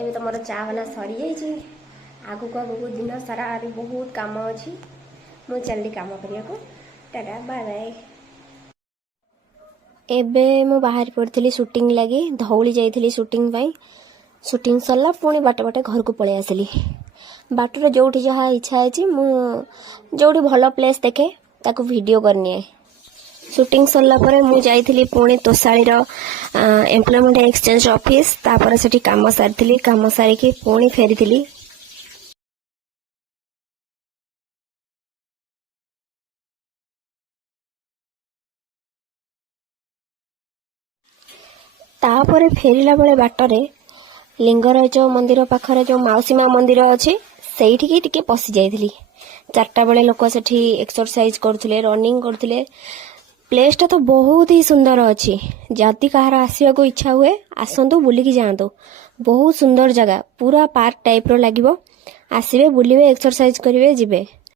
एबे तो मोर चा बना सरी जाइए आगु आगु दिन सारा आदि बहुत काम अच्छी मुझे चलली काम करने को टाटा बाय बाय। एबे मु बाहर पड़ी शूटिंग लगी धौली जाइली शूटिंग पाई शूटिंग सरला पुणी बाटे बाटे घर को पलि आसली बाटर जो जहाँ इच्छा है जो भल प्लेस देखे ताकू वीडियो करनी शूटिंग सरला परे मु जाइली पुणी तोशाळी एम्प्लॉयमेंट एक्सचेंज ऑफिस तापर सेठी काम सारी काम सारिकी पुणी फेरी तापर फेरिला बेले बाटरे लिंगराज मंदिर पाखरे जो माउसी माँ मंदिर अच्छी से टिके पशि जाइली 4टा बेले लोक सेठी एक्सरसाइज करथुले रनिंग करथुले प्लेसटा तो बहुत ही सुंदर अच्छी जदि कहार आसवा को इच्छा हुए आसतु बुलिकी जातु बहुत सुंदर जगह पूरा पार्क टाइप रो लगिवो आसिबे बुलिबे एक्सरसाइज करिवे जिबे।